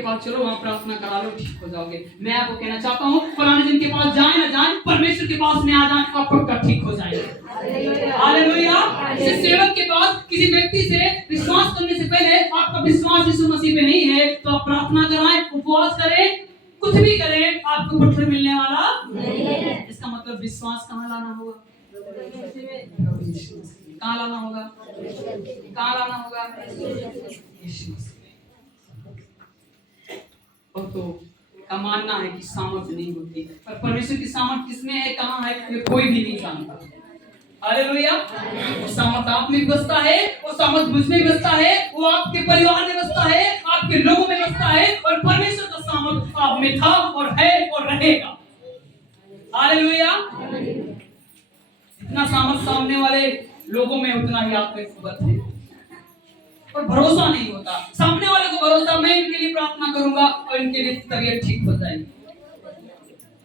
पास चलो वहां प्रार्थना करा लो, ठीक हो जाओगे। मैं आपको कहना चाहता हूँ फलाने दिन के पास जाए ना जाए, परमेश्वर के पास में आ जाए, आप पक्का ठीक हो जाएंगे। हालेलुया। किसी सेवक के पास, किसी व्यक्ति से विश्वास करने से पहले आपका विश्वास यीशु मसीह पे नहीं है तो आप प्रार्थना कराएं, उपवास करें, कुछ भी करें, आपको पत्थर मिलने वाला नहीं है। इसका मतलब विश्वास कहाँ लाना होगा? कहाँ लाना होगा? कहाँ लाना होगा? यीशु मसीह। तो का मानना है कि सामर्थ नहीं होती, पर परमेश्वर की सामर्थ किसमें है, कहाँ है, ये कोई भी नहीं जानता। हालेलुया। वो सामर्थ आप में बसता है, वो सामर्थ मुझ में बसता है, वो आपके परिवार में बसता है, आपके लोगों में बसता है, और परमेश्वर का सामर्थ आप में था और है और रहेगा। हालेलुया। इतना सामर्थ सामने वाले लोगों में उतना ही आप में कुव्वत है, और भरोसा नहीं होता सामने वाले को भरोसा, मैं इनके लिए प्रार्थना करूंगा और इनके लिए तबीयत ठीक हो जाएगी।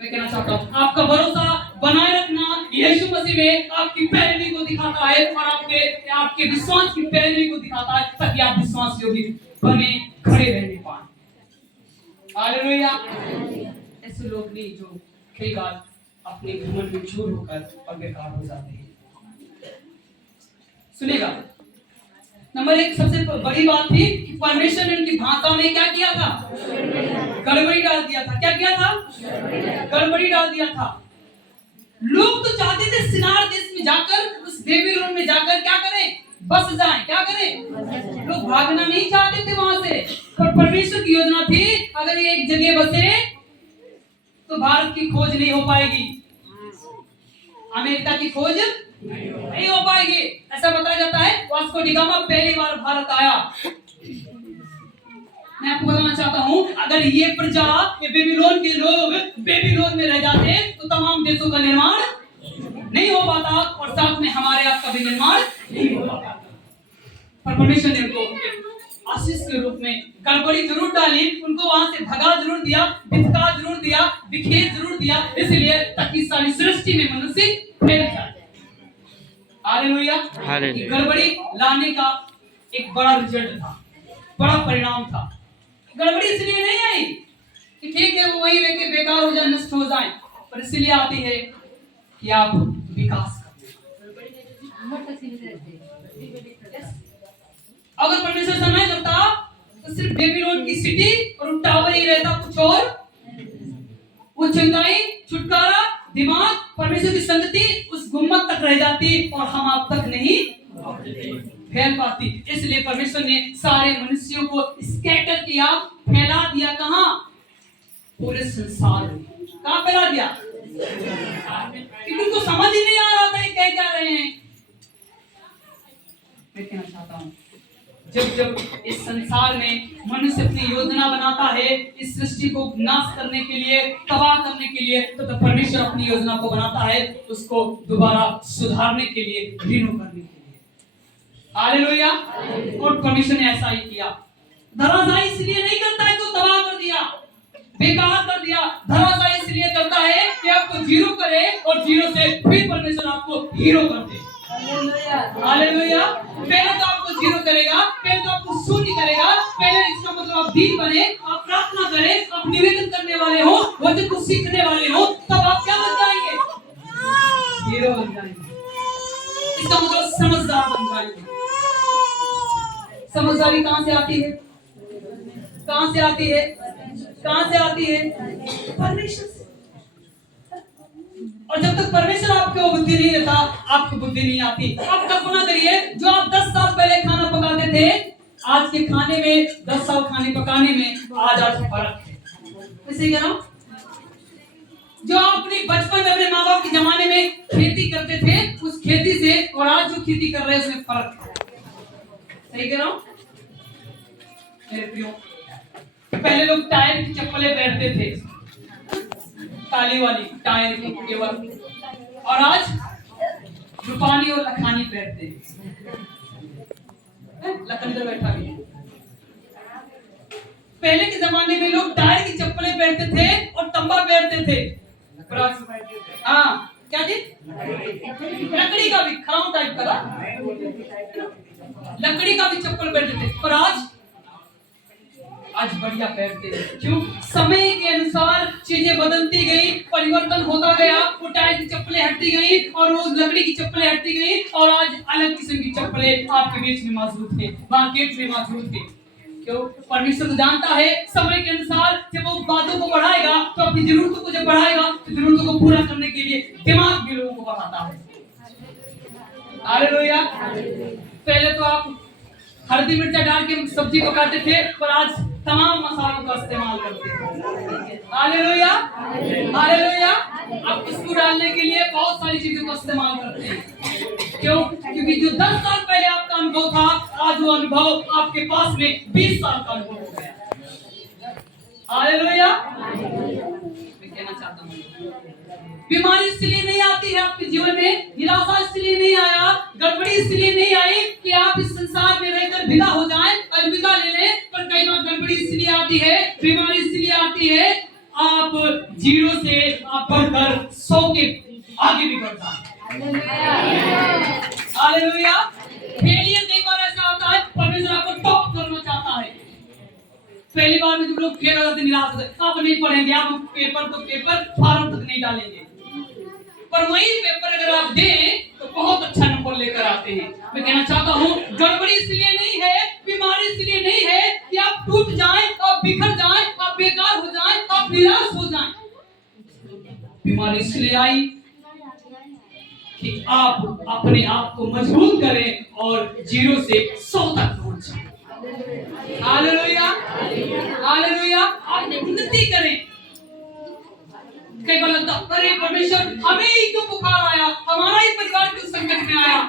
मैं कहना चाहता हूँ आपका भरोसा बनाए रखना यीशु मसीह में आपकी पैरवी को दिखाता है, और आपके विश्वास की पैरवी को दिखाता है, ताकि आप विश्वास योग्य बने खड़े रहने पाए। हालेलुया। ऐसे लोग नहीं जो कई बार अपने घमंड में चूर होकर और बेकार हो जाते हैं। सुनेगा, नंबर एक सबसे बड़ी बात थी कि परमेश्वर ने उनकी भाषा में क्या किया था? गड़बड़ी डाल दिया था। क्या किया था? गड़बड़ी डाल दिया था। लोग तो चाहते थे सिनार देश में जाकर, उस बेबीलोन में जाकर क्या करें? बस जाएं। क्या करें? लोग भागना नहीं चाहते थे वहां से, पर परमेश्वर की योजना थी अगर ये एक जगह बसे तो भारत की खोज नहीं हो पाएगी, अमेरिका की खोज नहीं हो पाएगी। ऐसा बताया जाता है वास्को डी गामा पहली बार भारत आया। मैं आपको बताना चाहता हूँ अगर ये प्रजा, ये बेबीलोन के लोग बेबीलोन में रह जाते तो तमाम देशों का निर्माण नहीं हो पाता, और साथ में हमारे आपका भी निर्माण नहीं हो पाता। पर परमेश्वर ने उनको आशीष के रूप में गड़बड़ी जरूर डाली, उनको वहां से भगा जरूर दिया, बिथका जरूर दिया, बिखेर जरूर दिया, इसलिए ताकि सारी सृष्टि में मनुष्य फैल जाए। हालेलुया। गड़बड़ी लाने का एक बड़ा रिजल्ट था, बड़ा परिणाम था। गड़बड़ी इसलिए नहीं आई कि ठीक है वो वही लेके बेकार हो जाए, नष्ट हो जाए, पर इसलिए आती है कि आप विकास करें। अगर परमेश्वर ऐसा नहीं करता तो सिर्फ बेबीलोन की सिटी और टावर ही रहता, कुछ और वो चंगाई, छुटकारा, दिमाग, परमेश्वर की संगति उस गुम्मत तक रह जाती और हम आप तक नहीं फैल पाती। इसलिए परमेश्वर ने सारे मनुष्यों को स्कैटर किया, फैला दिया। कहां? पूरे संसार में। कहां फैला दिया? क्योंकि उनको समझ ही नहीं आ रहा था ये कह क्या रहे हैं। मैं कहना चाहता हूं जब इस संसार में मनुष्य अपनी योजना बनाता है इस सृष्टि को नाश करने के लिए, तबाह करने के लिए, तो परमेश्वर अपनी योजना को बनाता है उसको दोबारा सुधारने के लिए, रिन्यू करने के लिए। हालेलुया। और परमेश्वर ने ऐसा ही किया। धराशायी इसलिए नहीं करता है कि तबाह कर दिया, बेकार कर दिया। धराशायी इसलिए करता है कि आपको जीरो करे और जीरो से फिर परमेश्वर आपको हीरो कर दे। हालेलुया। पहले तो आपको जीरो करेगा, पहले तो आपको शून्य करेगा। पहले इसका मतलब आप दीन बने, आप प्रार्थना करें, आप निवेदन करने वाले हो, वचन को सीखने वाले हो, तब आप क्या बन जाएंगे? हीरो बन जाएंगे। इसका मतलब समझदार बन जाएंगे। समझदारी कहां से आती है? कहां से आती है? कहां से आती है? परमेश्वर से। और जब तक परमेश्वर आपको बुद्धि नहीं देता, आपको बुद्धि नहीं आती। आप कल्पना करिए, जो आप 10 साल पहले खाना पकाते थे, आज के खाने में 10 साल खाने पकाने में आज फर्क है। इसे कह रहा हूं, जो आप अपने बचपन में अपने माँ बाप के जमाने में खेती करते थे, उस खेती से और आज जो खेती कर रहे हैं उसमें फर्क है। सही कह रहा हूं मेरे प्रियो? पहले लोग टायर की चप्पलें पहनते थे, काली वाली टायर की केवल, और आज रूपानी और लखानी पहनते हैं। लखन इधर बैठा भी है। पहले के जमाने में लोग टायर की चप्पलें पहनते थे और तंबा पहनते थे। हाँ, क्या जी? लकड़ी का भी खराब टाइप का लकड़ी का भी चप्पल पहनते थे। पर आज आज बढ़िया पहनते हैं। क्यों? समय के अनुसार चीजें बदलती गई, परिवर्तन होता गया। वो टायर की चप्पलें हटती गई और वो लकड़ी की चप्पलें हटती गई और आज अलग किस्म की चप्पलें आपके बीच में मौजूद है, मार्केट में मौजूद है। क्यों? परमेश्वर जानता है समय के अनुसार जब वो बातों को बढ़ाएगा तो अपनी जरूरतों को जब बढ़ाएगा तो जरूरतों को पूरा करने के लिए दिमाग भी लोगों को बढ़ाता है। हालेलुया। पहले तो आप हल्दी मिर्चा डाल के सब्जी पकाते थे, पर आज तमाम मसालों का इस्तेमाल करते हैं। Hallelujah, hallelujah. आप खुशबू डालने के लिए बहुत सारी चीजों का इस्तेमाल करते हैं। क्यों? क्योंकि जो 10 साल पहले आपका अनुभव था, आज वो अनुभव आपके पास में 20 साल का अनुभव हो गया। हालेलुया। मैं कहना चाहता हूँ, बीमारी इसलिए नहीं आती है आपके जीवन में, निराशा इसलिए नहीं आया, गड़बड़ी इसलिए नहीं आई कि आप इस संसार में रहकर विदा हो जाएं, अलविदा ले लें। पर कई बार गड़बड़ी इसलिए आती है, बीमारी इसलिए आती है, आप 0 से आप बढ़कर 100 के आगे भी बढ़ जाएं। हालेलुया। फेलियर कई बार ऐसा होता है, परमेश्वर आपको टॉप करना चाहता है। पहली बार में जब लोग फेल हो जाते, निराश होते, आप नहीं पढ़ेंगे, आप पेपर फॉर्म तक नहीं डालेंगे। पर वही पेपर अगर आप दें तो बहुत अच्छा नंबर लेकर आते हैं। मैं कहना चाहता हूँ, गड़बड़ी इसलिए नहीं है, बीमारी इसलिए नहीं है कि आप टूट जाएं, आप बिखर जाएं, आप बेकार हो जाएं, आप निराश हो जाएं। बीमारी इसलिए आई कि आप अपने आप को मजबूत करें और 0 से 100 तक पहुंच जाएं। Hallelujah, hallelujah. आप उन्नति करें। कई बार लगता अरे परमेश्वर हमें ही क्यों बुखार आया, हमारा ही परिवार क्यों संकट में आया।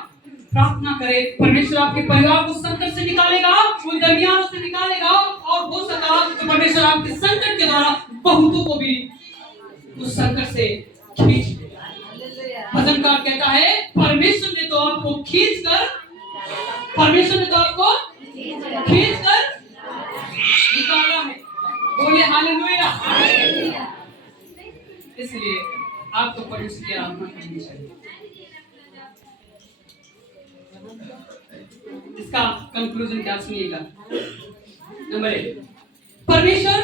प्रार्थना करें, परमेश्वर आपके परिवार को संकट से निकालेगा, उन दरमियानों से निकालेगा और हो सका तो परमेश्वर आपके संकट के द्वारा बहुतों को भी उस संकट से खींच लेगा। भजनकार कहता है, परमेश्वर ने तो आपको खींच कर निकाला है। बोले हालेलुया। इसलिए आपको परमेश्वर की आराधना करनी चाहिए। इसका कंक्लूजन क्या सुनिएगा। नंबर 1, परमेश्वर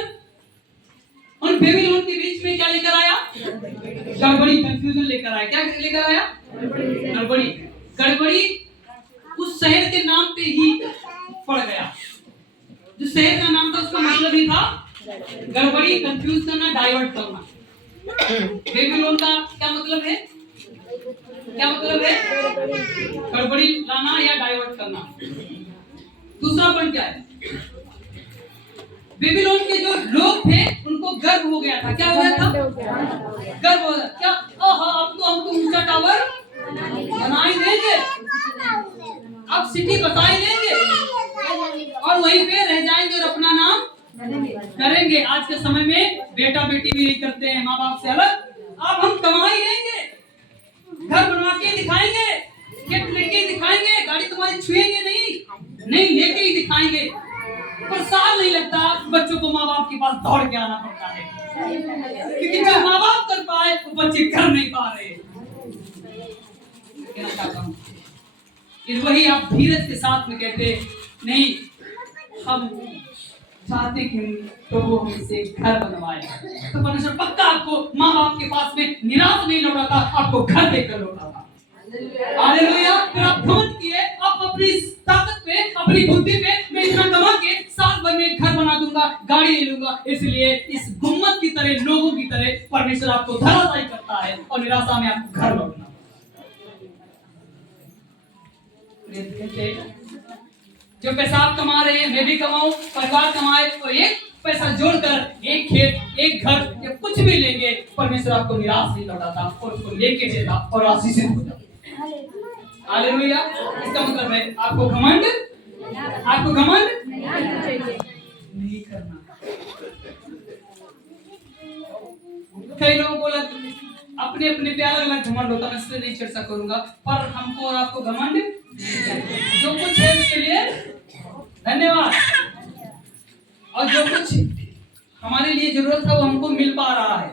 उन बेबीलोन के बीच में क्या लेकर आया? गड़बड़ी, कंफ्यूजन लेकर आया। क्या लेकर आया? गड़बड़ी उस शहर के नाम पे ही पड़ गया। जो शहर का नाम था उसका मतलब ही था गड़बड़ी, कंफ्यूज करना, डाइवर्ट करना। बेबीलोन का क्या मतलब है? गड़बड़ी लाना या डाइवर्ट करना। दूसरा पॉइंट क्या है? बेबीलोन के जो लोग थे उनको गर्व हो गया था। क्या हो गया था? गर्व हो गया। क्या अब तो हमको ऊंचा टावर बना ही देंगे, अब सिटी बता ही देंगे और वहीं पे रह जाएंगे और अपना नाम करेंगे। आज के समय में बेटा बेटी भी यही करते हैं, माँ बाप से अलग। अब हम कमा ही लेंगे, घर बनवा के दिखाएंगे, खेत लेके दिखाएंगे, गाड़ी तुम्हारी छुएंगे नहीं लेके ही दिखाएंगे। पर साल नहीं लगता बच्चों को माँ बाप के पास दौड़ के आना पड़ता है, क्योंकि जो माँ बाप कर पाए वो बच्चे कर नहीं पा रहे। कहना चाहता हूँ, वही आप धीरज के साथ में कहते नहीं, हम चाहते कि तो वो हमसे घर बनवाए, तो परमेश्वर पक्का आपको माँ बाप के पास में निराश नहीं लौटाता, आपको घर देकर लौटाता। हालेलुया। फिर आप घमंड किए, आप अपनी ताकत पे, अपनी बुद्धि पे, मैं इतना कमा के साल भर में घर बना दूंगा, गाड़ी ले लूंगा। इसलिए इस गुम्मत की तरह, लोगों की तरह परमेश्वर आपको धराशायी करता है और निराशा में आपको घर लौटना। जो पैसा आप कमा रहे हैं, मैं भी कमाऊं, परिवार कमाए, और एक पैसा जोड़कर एक खेत, एक घर या कुछ भी लेंगे, परमेश्वर आपको निराश नहीं लौटाता और उसको लेके देता और आशीषित हो जाता। हालेलुया। इसका मतलब है आपको घमंड नहीं करना। कई लोगों को अपने अपने पे अलग अलग घमंड होता है, मैं इसलिए नहीं चर्चा करूंगा, पर हमको और आपको घमंड जो कुछ है उसके लिए धन्यवाद, और जो कुछ हमारे लिए जरूरत है वो हमको मिल पा रहा है।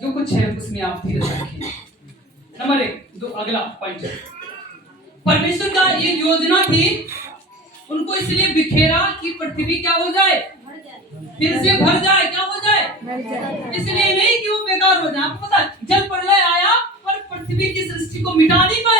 जो कुछ है उसमें आप धीरज रखिए। नंबर 1, अगला पॉइंट, परमेश्वर का ये योजना थी उनको इसलिए बिखेरा कि पृथ्वी क्या हो जाए, फिर से भर जाए, क्या हो जाए, इसलिए नहीं कि वो बेकार हो जाए। आपको पता है जल प्रलय आया पर पृथ्वी की सृष्टि को मिटा नहीं पाया।